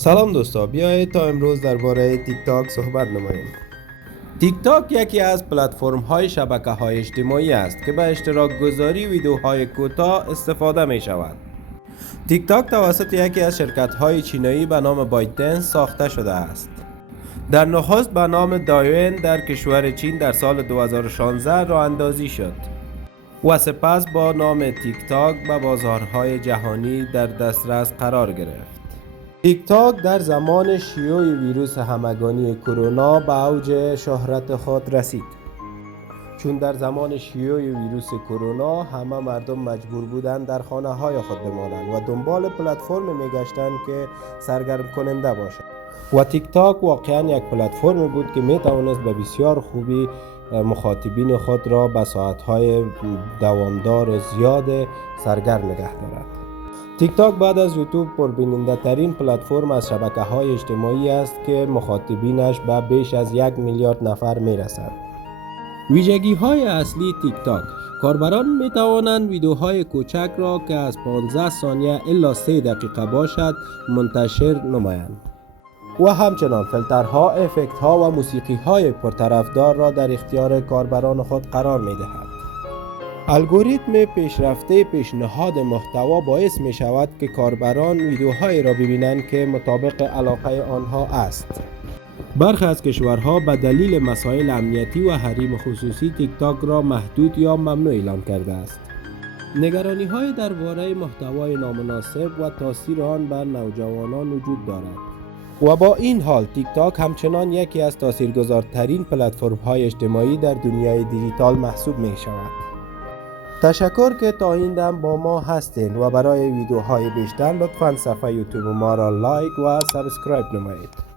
سلام دوستا، بیایید تا امروز درباره تیک تاک صحبت نماییم. تیک تاک یکی از پلتفرم های شبکه های اجتماعی است که به اشتراک گذاری ویدیوهای کوتاه استفاده می شود. تیک تاک توسط یکی از شرکت های چینایی به نام بایتدنس ساخته شده است. در نخست به نام دایوین در کشور چین در سال 2016 راه اندازی شد و سپس با نام تیک تاک به بازارهای جهانی در دسترس قرار گرفت. تیک تاک در زمان شیوع ویروس همگانی کرونا به اوج شهرت خود رسید، چون در زمان شیوع ویروس کرونا همه مردم مجبور بودند در خانه های خود بمانند و دنبال پلتفرم میگشتند که سرگرم کننده باشد و تیک تاک واقعا یک پلتفرم بود که می توانست به بسیار خوبی مخاطبین خود را به ساعتهای دوامدار و زیاد سرگرم نگه دارد. تیک تاک بعد از یوتیوب پربیننده ترین پلتفرم از شبکه های اجتماعی است که مخاطبینش به بیش از 1 میلیارد نفر می رسند. ویژگی های اصلی تیک تاک: کاربران می توانند ویدیوهای کوچک را که از 15 ثانیه الی 3 دقیقه باشد منتشر نمایند و همچنان فیلترها، افکت‌ها و موسیقی‌های پرطرفدار را در اختیار کاربران خود قرار می دهد. الگوریتم پیشرفته پیشنهاد محتوا باعث می شود که کاربران ویدیوهایی را ببینند که مطابق علاقه آنها است. برخی از کشورها به دلیل مسائل امنیتی و حریم خصوصی تیک تاک را محدود یا ممنوع اعلام کرده است. نگرانی‌های درباره محتوای نامناسب و تاثیر آن بر نوجوانان وجود دارد. و با این حال تیک تاک همچنان یکی از تاثیرگذارترین پلتفرم‌های اجتماعی در دنیای دیجیتال محسوب می شود. تشکر که تا این دم با ما هستین و برای ویدیوهای بیشتر لطفاً صفحه یوتیوب ما را لایک و سابسکرایب نمایید.